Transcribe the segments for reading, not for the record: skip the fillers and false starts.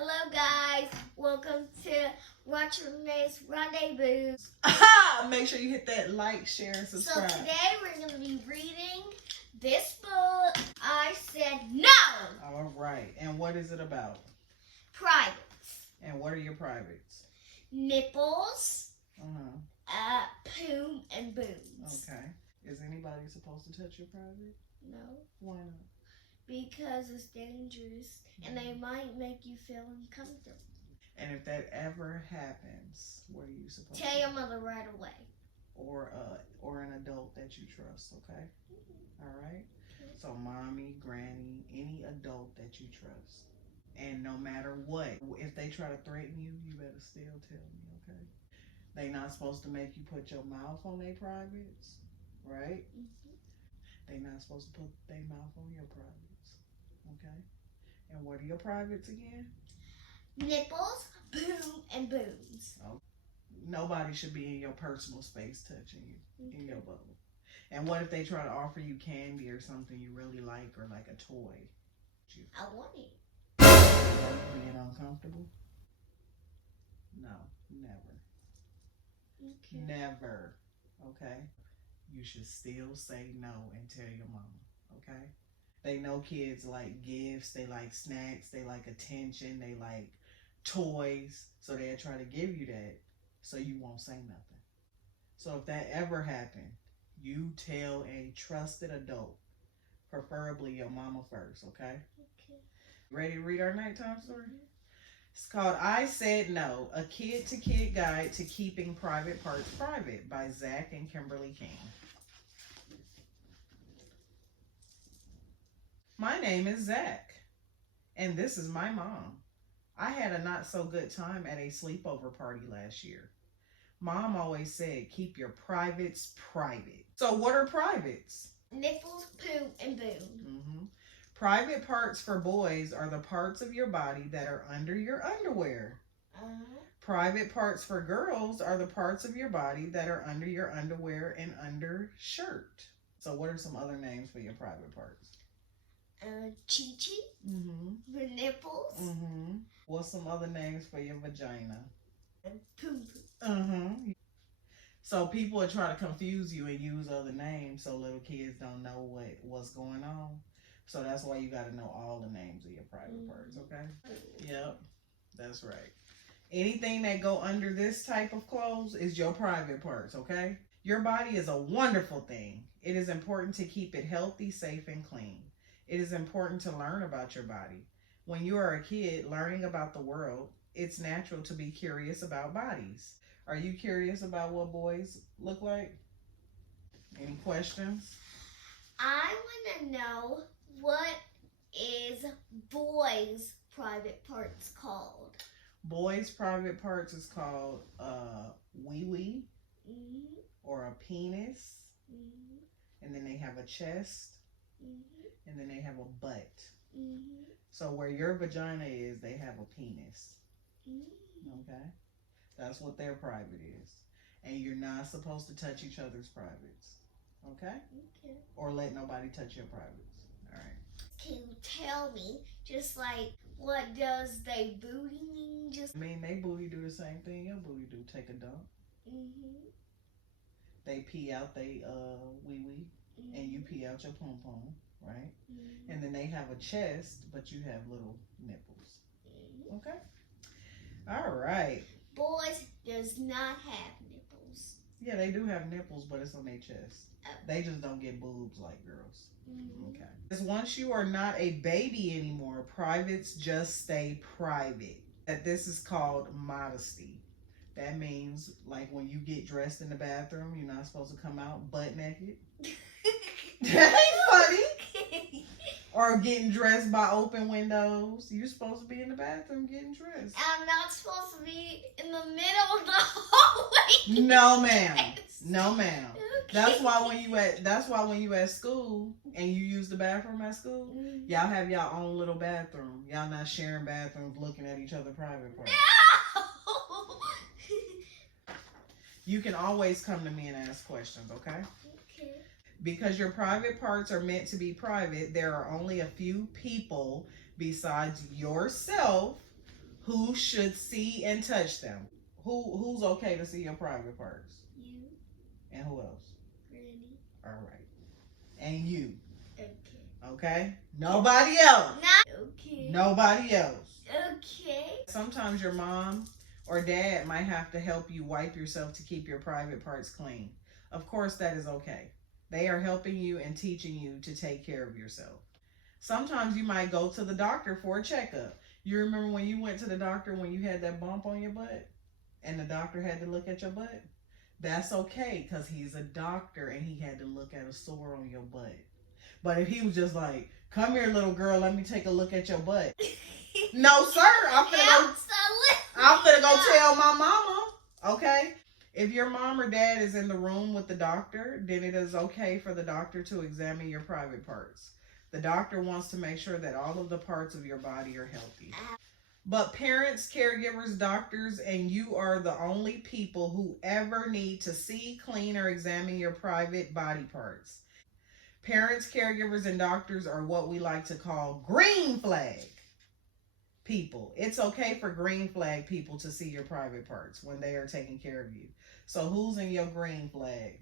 Hello guys, welcome to Watch Renee's Rendezvous. Make sure you hit that like, share, and subscribe. So today we're going to be reading this book, I Said No! All right, and what is it about? Privates. And what are your privates? Nipples, Uh-huh. poom, and booms. Okay. Is anybody supposed to touch your private? No, Why not? because it's dangerous and they might make you feel uncomfortable. And if that ever happens, what are you supposed Tell to your do? mother right away. Or an adult that you trust, okay? All right? So mommy, granny, any adult that you trust. And no matter what, if they try to threaten you, you better still tell me, okay? They not supposed to make you put your mouth on their privates, right? They not supposed to put their mouth on your privates, okay? And what are your privates again? Nipples, poom, and booms. Oh, nobody should be in your personal space touching you in your bubble. And what if they try to offer you candy or something you really like, or like a toy? I want it. Being uncomfortable? No, never. Okay. Never, okay? You should still say no and tell your mama, okay? They know kids like gifts, they like snacks, they like attention, they like toys, so they'll try to give you that so you won't say nothing. So if that ever happened, you tell a trusted adult, preferably your mama first, okay? Okay. Ready to read our nighttime story? It's called I Said No, A Kid-to-Kid Guide to Keeping Private Parts Private by Zach and Kimberly King. My name is Zach, and this is my mom. I had a not so good time at a sleepover party last year. Mom always said, keep your privates private. So what are privates? Nipples, poom, and boom. Private parts for boys are the parts of your body that are under your underwear. Private parts for girls are the parts of your body that are under your underwear and undershirt. So what are some other names for your private parts? Chi-chi, the nipples, What's some other names for your vagina? and poom. So people will try to confuse you and use other names so little kids don't know what's going on. So that's why you got to know all the names of your private parts, okay? Yep, that's right. Anything that go under this type of clothes is your private parts, okay? Your body is a wonderful thing. It is important to keep it healthy, safe, and clean. It is important to learn about your body. When you are a kid learning about the world, it's natural to be curious about bodies. Are you curious about what boys look like? Any questions? I want to know, what is boys' private parts called? Boys' private parts is called wee-wee or a penis. And then they have a chest. And then they have a butt. So where your vagina is, they have a penis. Okay? That's what their private is. And you're not supposed to touch each other's privates. Okay? Okay. Or let nobody touch your privates. All right. Can you tell me, just like, what does they booty mean? I mean, they booty do the same thing your booty do. Take a dump. They pee out they wee-wee. And you pee out your pom-pom, right? And then they have a chest, but you have little nipples. Okay? All right. Boys does not have nipples. Yeah, they do have nipples, but it's on their chest. They just don't get boobs like girls. Okay. Because once you are not a baby anymore, privates just stay private. That this is called modesty. That means, like, when you get dressed in the bathroom, you're not supposed to come out butt naked. That ain't funny. Or getting dressed by open windows. You're supposed to be in the bathroom getting dressed. I'm not supposed to be in the middle of the hallway. No, ma'am. No, ma'am. That's why when you at school and you use the bathroom at school, y'all have y'all own little bathroom. Y'all not sharing bathrooms, looking at each other private parts. No. You can always come to me and ask questions, okay? Okay. Because your private parts are meant to be private, there are only a few people besides yourself Who should see and touch them? Who's okay to see your private parts? You. And who else? Granny. All right. And you. Okay. Okay? Nobody else. Not okay. Nobody else. Okay. Sometimes your mom or dad might have to help you wipe yourself to keep your private parts clean. Of course, that is okay. They are helping you and teaching you to take care of yourself. Sometimes you might go to the doctor for a checkup. You remember when you went to the doctor when you had that bump on your butt and the doctor had to look at your butt? That's okay because he's a doctor and he had to look at a sore on your butt. But if he was just like, come here, little girl, let me take a look at your butt. No, sir, I'm finna go tell my mama, okay? If your mom or dad is in the room with the doctor, then it is okay for the doctor to examine your private parts. The doctor wants to make sure that all of the parts of your body are healthy. But parents, caregivers, doctors, and you are the only people who ever need to see, clean, or examine your private body parts. Parents, caregivers, and doctors are what we like to call green flag people. It's okay for green flag people to see your private parts when they are taking care of you. So who's in your green flag?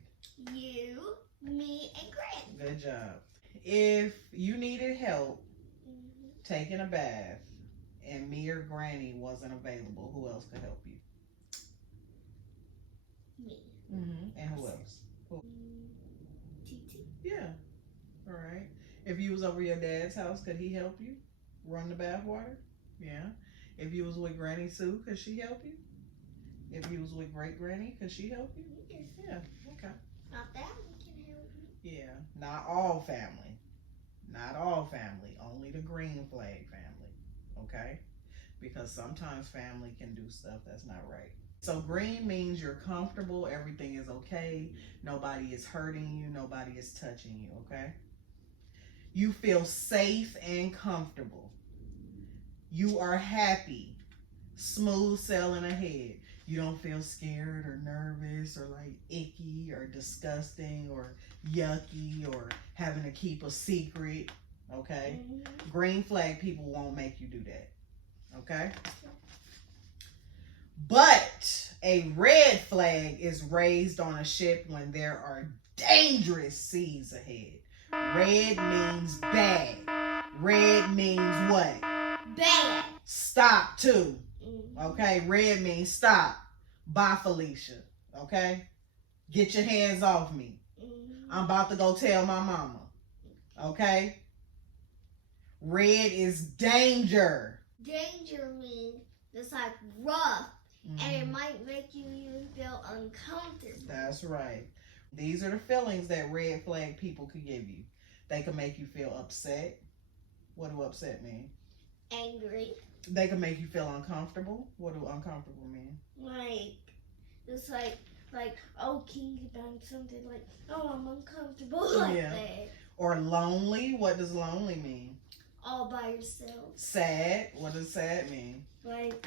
You, me, and Granny. Good job. If you needed help taking a bath and me or Granny wasn't available, who else could help you? Me. And who else? Who? TT. Yeah. All right. If you was over your dad's house, could he help you run the bath water? Yeah. If you was with Granny Sue, could she help you? If you was with Great Granny, could she help you? Yes. Yeah. Okay. Not that one can help me. Yeah. Not all family. Not all family. Only the green flag family. Okay? Because sometimes family can do stuff that's not right. So green means you're comfortable. Everything is okay. Nobody is hurting you. Nobody is touching you. Okay? You feel safe and comfortable. You are happy, smooth sailing ahead. You don't feel scared or nervous or like icky or disgusting or yucky or having to keep a secret. Okay? Green flag people won't make you do that. Okay? But a red flag is raised on a ship when there are dangerous seas ahead. Red means bad. Red means what? Bad. Stop too. Okay? Red means stop. Bye, Felicia. Okay? Get your hands off me. I'm about to go tell my mama. Okay? Red is danger. Danger means it's like rough. And it might make you even feel uncomfortable. That's right. These are the feelings that red flag people could give you. They can make you feel upset. What do upset mean? Angry. They can make you feel uncomfortable. What do uncomfortable mean? Like, it's like, oh, can you find something like, oh, I'm uncomfortable like that. Or lonely. What does lonely mean? All by yourself. Sad. What does sad mean? Like,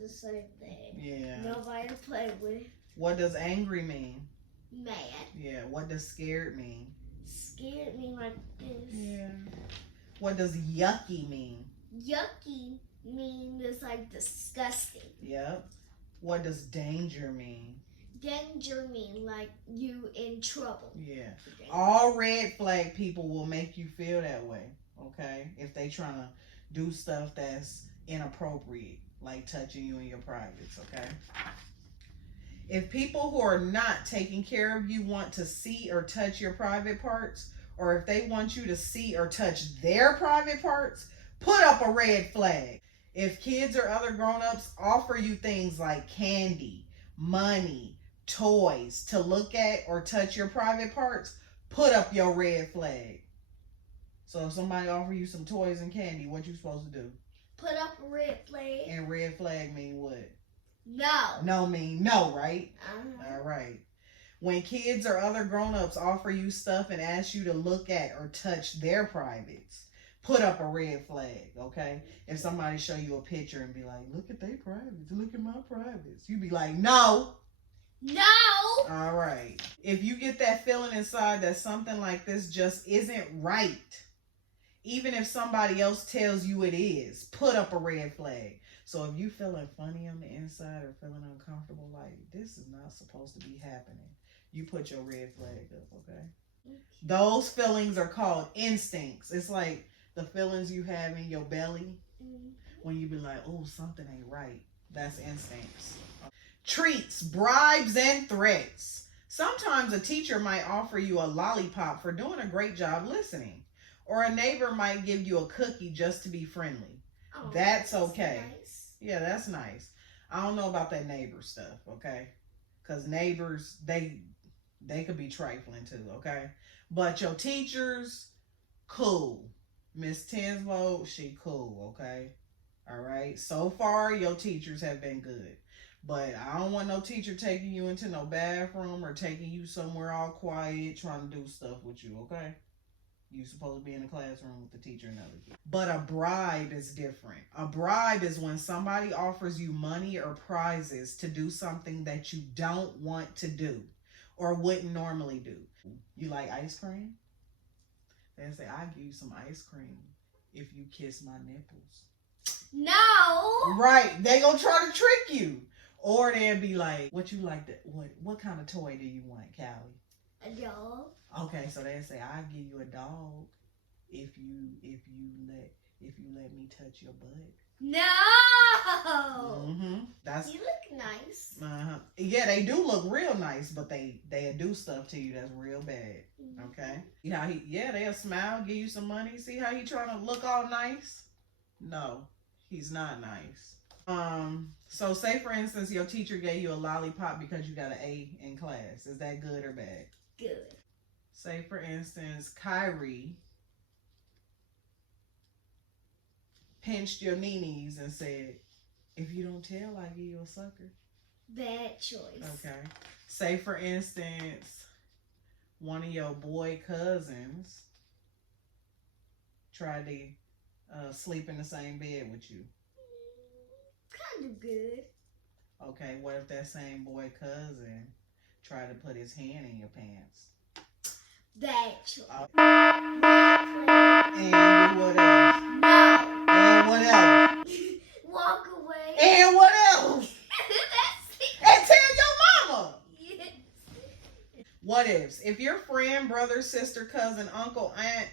the same thing. Yeah. Nobody to play with. What does angry mean? Mad. Yeah. What does scared mean? Scared mean like this. Yeah. What does yucky mean? Yucky mean it's like disgusting. Yep. What does danger mean? Danger mean like you in trouble. Yeah. All red flag people will make you feel that way. Okay? If they trying to do stuff that's inappropriate, like touching you in your privates, okay? If people who are not taking care of you want to see or touch your private parts, or if they want you to see or touch their private parts, put up a red flag. If kids or other grown-ups offer you things like candy, money, toys to look at or touch your private parts, put up your red flag. So if somebody offer you some toys and candy, what you supposed to do? Put up a red flag. And red flag mean what? No. No mean no, right? Uh-huh. All right. When kids or other grown-ups offer you stuff and ask you to look at or touch their privates, put up a red flag, okay? If somebody show you a picture and be like, look at their privates, look at my privates, you be like, no. No. All right. If you get that feeling inside that something like this just isn't right, Even if somebody else tells you it is, put up a red flag. So if you feeling funny on the inside or feeling uncomfortable, like this is not supposed to be happening, you put your red flag up, okay? Those feelings are called instincts. It's like the feelings you have in your belly when you be like, oh, something ain't right. That's instincts. Treats, bribes, and threats. Sometimes a teacher might offer you a lollipop for doing a great job listening. Or a neighbor might give you a cookie just to be friendly. Oh, that's okay. Nice. Yeah, that's nice. I don't know about that neighbor stuff, okay? Because neighbors, they could be trifling too, okay? But your teachers, cool. Miss Tinslow, she cool, okay? All right? So far, your teachers have been good. But I don't want no teacher taking you into no bathroom or taking you somewhere all quiet trying to do stuff with you, okay? You're supposed to be in the classroom with the teacher and other kids. But a bribe is different. A bribe is when somebody offers you money or prizes to do something that you don't want to do or wouldn't normally do. You like ice cream? They say, I'll give you some ice cream if you kiss my nipples. No! Right. They gonna try to trick you. Or they'll be like, what you like to, what kind of toy do you want, Callie? A dog. Okay, so they say I'll give you a dog if you let me touch your butt. No. That's. You look nice. Yeah, they do look real nice, but they do stuff to you that's real bad. Okay. You know they'll smile, give you some money. See how he trying to look all nice? No, he's not nice. So say for instance your teacher gave you a lollipop because you got an A in class. Is that good or bad? Good. Say for instance, Kyrie pinched your knees and said, if you don't tell, I give you a sucker. Bad choice. Okay. Say for instance, one of your boy cousins tried to sleep in the same bed with you. Kind of good. Okay, what if that same boy cousin tried to put his hand in your pants? Bad choice. And what else? No. And what else? Walk away. And what else? And tell your mama. Yes. What ifs? If your friend, brother, sister, cousin, uncle, aunt,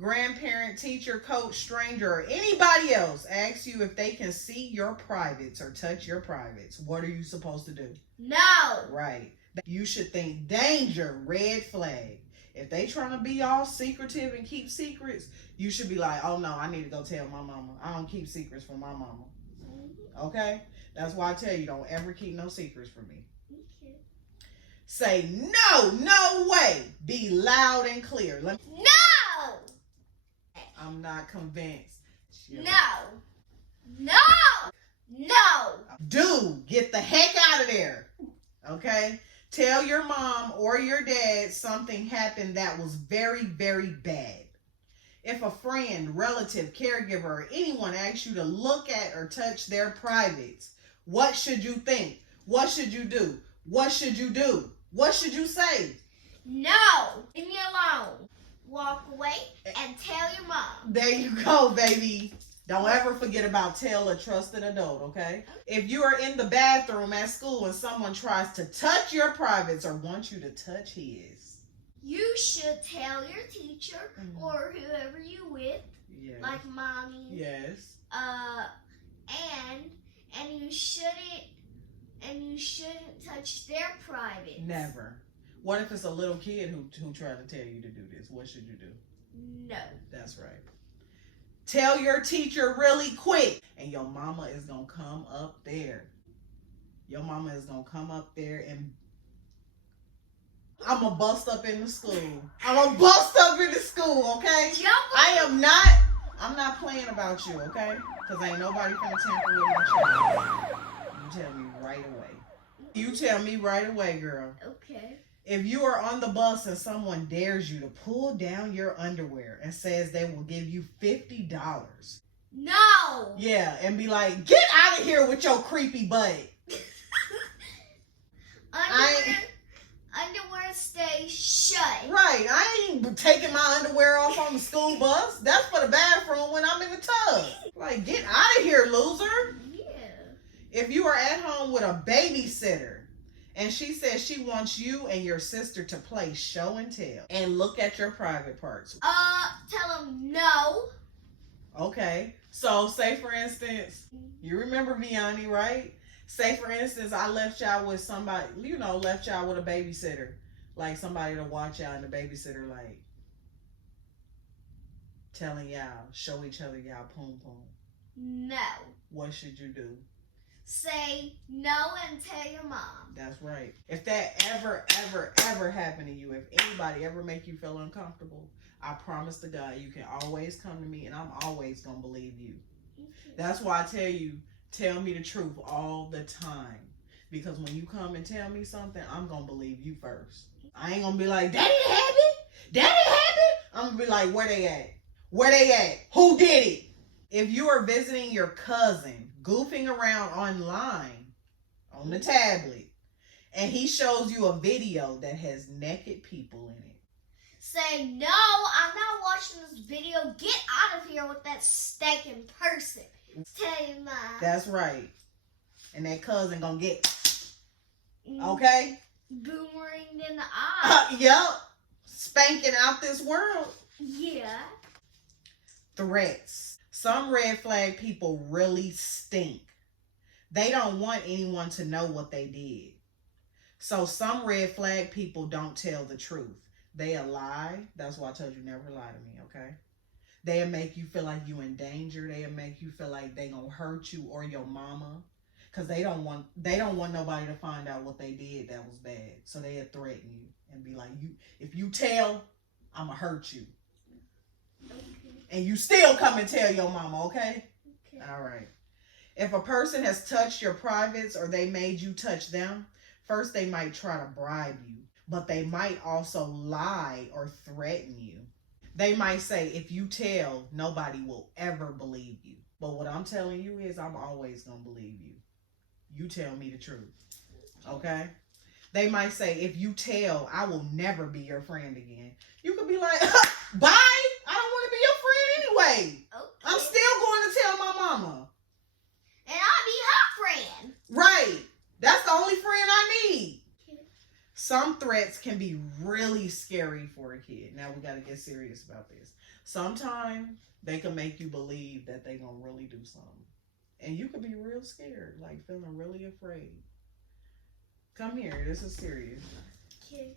grandparent, teacher, coach, stranger, or anybody else asks you if they can see your privates or touch your privates, what are you supposed to do? No. Right. You should think danger, red flag. If they trying to be all secretive and keep secrets, you should be like, oh no, I need to go tell my mama. I don't keep secrets from my mama. Okay? That's why I tell you, don't ever keep no secrets from me. Okay. Say no way. Be loud and clear. No. I'm not convinced. No. Dude, get the heck out of there. Okay? Tell your mom or your dad something happened that was very, very bad. If a friend, relative, caregiver, or anyone asks you to look at or touch their privates, what should you think? What should you do? What should you do? What should you say? No. Leave me alone. Walk away and tell your mom. There you go, baby. Don't ever forget about tell a trusted adult, okay? If you are in the bathroom at school and someone tries to touch your privates or wants you to touch his, you should tell your teacher or whoever you with, like mommy. Yes. And you shouldn't touch their privates. Never. What if it's a little kid who tried to tell you to do this? What should you do? No. That's right. Tell your teacher really quick. And your mama is going to come up there. Your mama is going to come up there and I'm going to bust up in the school. Okay? I'm not playing about you, okay? Because ain't nobody finna tamper with my child. You tell me right away, girl. Okay. If you are on the bus and someone dares you to pull down your underwear and says they will give you $50. No. Yeah, and be like, get out of here with your creepy butt. underwear stay shut. Right. I ain't taking my underwear off on the school bus. That's for the bathroom when I'm in the tub. Like, get out of here, loser. Yeah. If you are at home with a babysitter and she says she wants you and your sister to play show and tell and look at your private parts. Tell them no. Okay. So, say for instance, you remember Vianney, right? Say for instance, I left y'all with somebody, left y'all with a babysitter. Like somebody to watch y'all, and the babysitter like telling y'all, show each other y'all poom poom. No. What should you do? Say no and tell your mom. That's right. If that ever happened to you, if anybody ever make you feel uncomfortable, I promise to God you can always come to me and I'm always going to believe you. That's why I tell you, tell me the truth all the time. Because when you come and tell me something, I'm going to believe you first. I ain't going to be like, that didn't happen. That didn't happen. I'm going to be like, where they at? Where they at? Who did it? If you are visiting your cousin, goofing around online on the tablet, and he shows you a video that has naked people in it, say, no, I'm not watching this video. Get out of here with that stinking person. Tell your mom. That's right. And that cousin gonna get, okay? Boomerang in the eye. Yup. Spanking out this world. Yeah. Threats. Some red flag people really stink. They don't want anyone to know what they did. So some red flag people don't tell the truth. They'll lie. That's why I told you never lie to me, okay? They'll make you feel like you in danger. They'll make you feel like they gonna hurt you or your mama. Because they don't want nobody to find out what they did that was bad. So they'll threaten you and be like, if you tell, I'ma hurt you. Okay. And you still come and tell your mama, okay? Okay. All right. If a person has touched your privates or they made you touch them, first they might try to bribe you, but they might also lie or threaten you. They might say, if you tell, nobody will ever believe you. But what I'm telling you is I'm always going to believe you. You tell me the truth, okay? They might say, if you tell, I will never be your friend again. You could be like, bye. I don't want to be your friend anyway. Okay. I'm still going to tell my mama. And I'll be her friend. Right. That's the only friend I need. Okay. Some threats can be really scary for a kid. Now we got to get serious about this. Sometimes they can make you believe that they're going to really do something. And you could be real scared, like feeling really afraid. Come here. This is serious. Okay.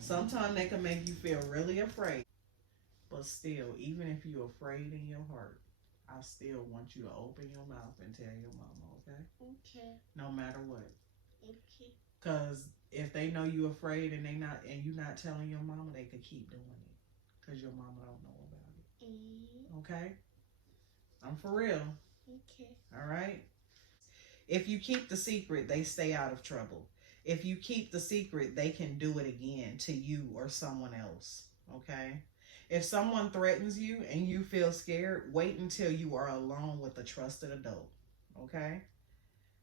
Sometimes they can make you feel really afraid. But still, even if you're afraid in your heart, I still want you to open your mouth and tell your mama, okay? Okay. No matter what. Okay. Because if they know you're afraid and you're not telling your mama, they could keep doing it. Because your mama don't know about it. Okay? I'm for real. Okay. All right? If you keep the secret, they stay out of trouble. If you keep the secret, they can do it again to you or someone else. Okay? If someone threatens you and you feel scared, wait until you are alone with a trusted adult. Okay?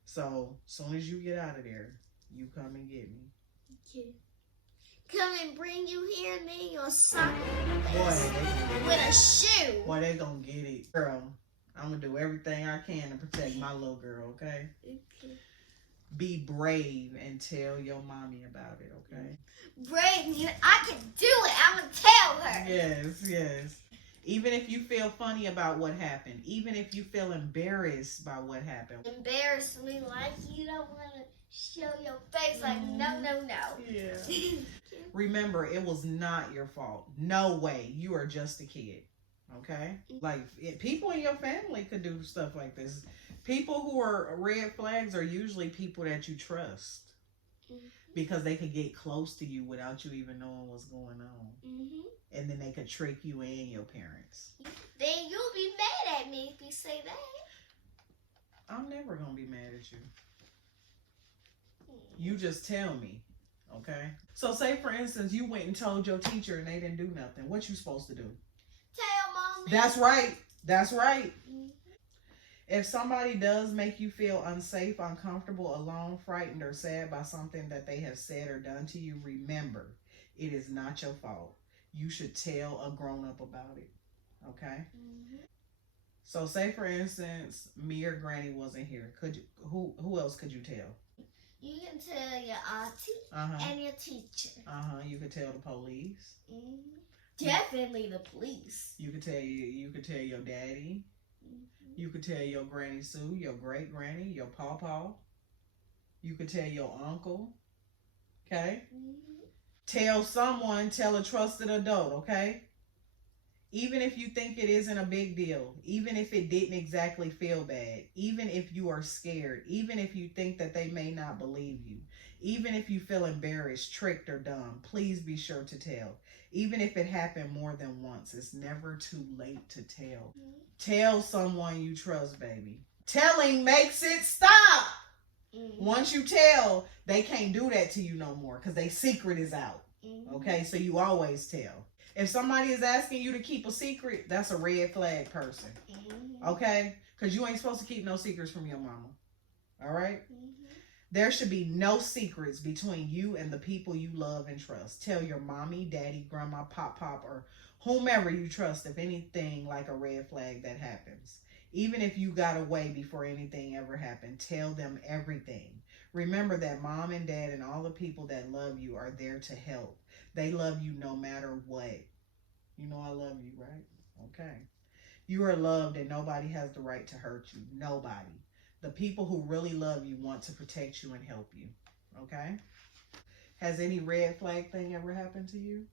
So, as soon as you get out of there, you come and get me. Okay. Come and bring you here and then you'll suck Boy, with a shoe. Boy, they gonna get it. Girl, I'm gonna do everything I can to protect my little girl, okay? Okay. Be brave and tell your mommy about it, okay? Brave, I can do it. I'm gonna tell her. Yes. Even if you feel funny about what happened, even if you feel embarrassed by what happened. Embarrass me like you don't want to show your face like no. Yeah. Remember, it was not your fault. No way. You are just a kid. Okay? Like, people in your family could do stuff like this. People who are red flags are usually people that you trust. Because they could get close to you without you even knowing what's going on. And then they could trick you and your parents. Then you'll be mad at me if you say that. I'm never going to be mad at you. You just tell me. Okay? So say, for instance, you went and told your teacher and they didn't do nothing. What you supposed to do? Tell Mom. That's right. That's right. If somebody does make you feel unsafe, uncomfortable, alone, frightened, or sad by something that they have said or done to you, remember, it is not your fault. You should tell a grown up about it. Okay? So say for instance, me or Granny wasn't here. Could you, who else could you tell? You can tell your auntie and your teacher. You could tell the police. Definitely the police. You could tell your daddy. You could tell your Granny Sue, your great granny, your pawpaw. You could tell your uncle. Okay? Tell someone, tell a trusted adult, okay? Even if you think it isn't a big deal, even if it didn't exactly feel bad, even if you are scared, even if you think that they may not believe you, even if you feel embarrassed, tricked, or dumb, please be sure to tell. Even if it happened more than once, it's never too late to tell. Tell someone you trust, baby. Telling makes it stop. Once you tell, they can't do that to you no more because their secret is out. Okay, so you always tell. If somebody is asking you to keep a secret, that's a red flag person. Okay? Because you ain't supposed to keep no secrets from your mama. All right? There should be no secrets between you and the people you love and trust. Tell your mommy, daddy, grandma, pop, or whomever you trust if anything like a red flag that happens. Even if you got away before anything ever happened, tell them everything. Remember that mom and dad and all the people that love you are there to help. They love you no matter what. You know I love you, right? Okay. You are loved and nobody has the right to hurt you. Nobody. The people who really love you want to protect you and help you. Okay? Has any red flag thing ever happened to you?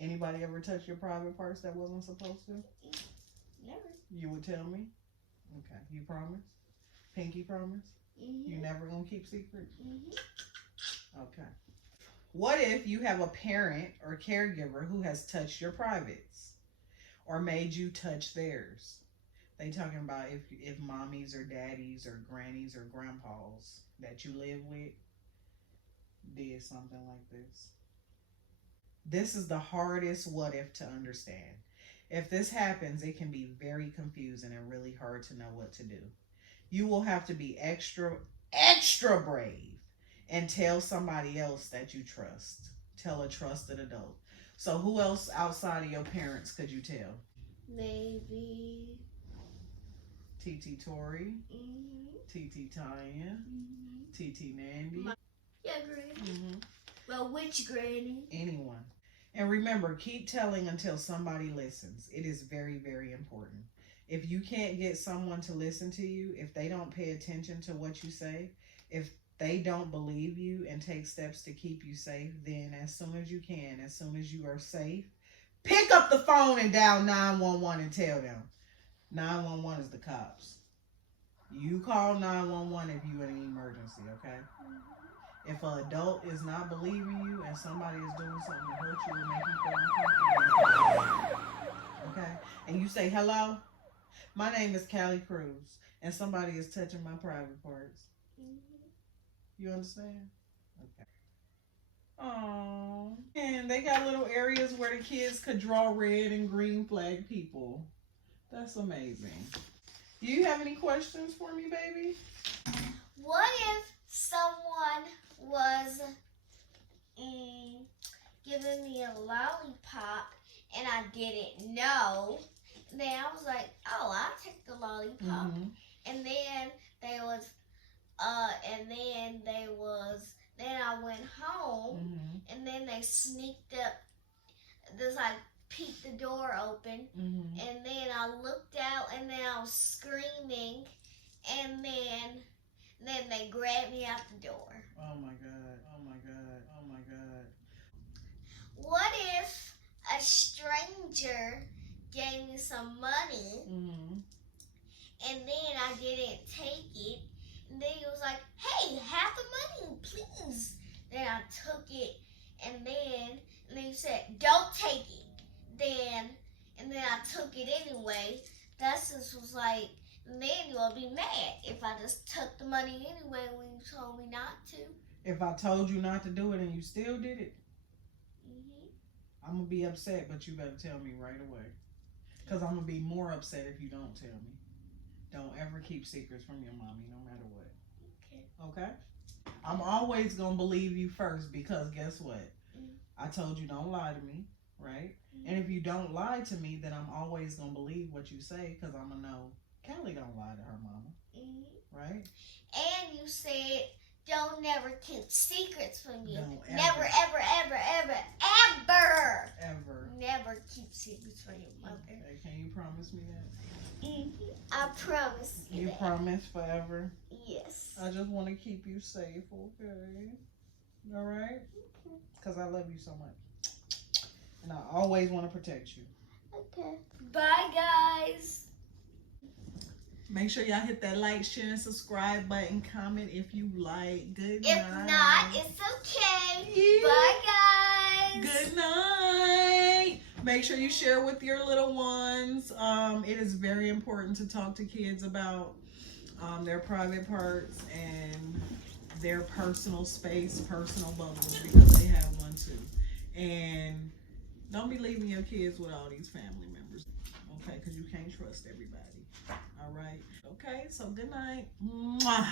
Anybody ever touched your private parts that wasn't supposed to? Never. You would tell me? Okay. You promise? Pinky promise? You never gonna keep secrets? Okay. What if you have a parent or caregiver who has touched your privates or made you touch theirs? They talking about if mommies or daddies or grannies or grandpas that you live with did something like this. This is the hardest what if to understand. If this happens, it can be very confusing and really hard to know what to do. You will have to be extra brave and tell somebody else that you trust. Tell a trusted adult. So who else outside of your parents could you tell? Maybe TT Tori, TT Tanya, TT Mandy. Yeah, Granny. Well, which Granny? Anyone. And remember, keep telling until somebody listens. It is very, very important. If you can't get someone to listen to you, if they don't pay attention to what you say, if they don't believe you and take steps to keep you safe, then as soon as you can, as soon as you are safe, pick up the phone and dial 911 and tell them. 911 is the cops. You call 911 if you're in an emergency, okay? If an adult is not believing you and somebody is doing something to hurt you and make you feel uncomfortable, okay? And you say, hello, my name is Kallie Kruz, and somebody is touching my private parts. You understand? Okay. Oh, and they got little areas where the kids could draw red and green flag people. That's amazing. Do you have any questions for me, baby? What if someone was giving me a lollipop and I didn't know? Then I was like, oh, I'll take the lollipop. And then then I went home and then they sneaked up, just like peeked the door open, and then I looked out and then I was screaming, and then they grabbed me out the door. Oh my God, oh my God, oh my God. What if a stranger gave me some money and then I didn't take it, and then he was like, hey, have the money, please. Then I took it, and then he said, don't take it. And then I took it anyway. That just was like, then you'll be mad if I just took the money anyway when you told me not to. If I told you not to do it and you still did it, I'm going to be upset, but you better tell me right away. Because I'm going to be more upset if you don't tell me. Don't ever keep secrets from your mommy, no matter what. Okay? I'm always going to believe you first because guess what? I told you don't lie to me, right? And if you don't lie to me, then I'm always going to believe what you say because I'm going to know Kallie don't lie to her mama, right? And you said don't never keep secrets from me. Don't ever. Never, ever, ever, ever, ever. Ever. Never keep secrets from your mother. Okay, can you promise me that? I promise you. You that. promise forever? Yes. I just want to keep you safe, okay? All right? Because I love you so much. And I always want to protect you. Okay. Bye, guys. Make sure y'all hit that like, share, and subscribe button. Comment if you like. Good night. If not, it's okay. Yeah. Bye, guys. Good night. Make sure you share with your little ones. It is very important to talk to kids about their private parts and their personal space, personal bubbles, because they have one too. And don't be leaving your kids with all these family members, okay? Because you can't trust everybody. All right. Okay, so good night. Mwah.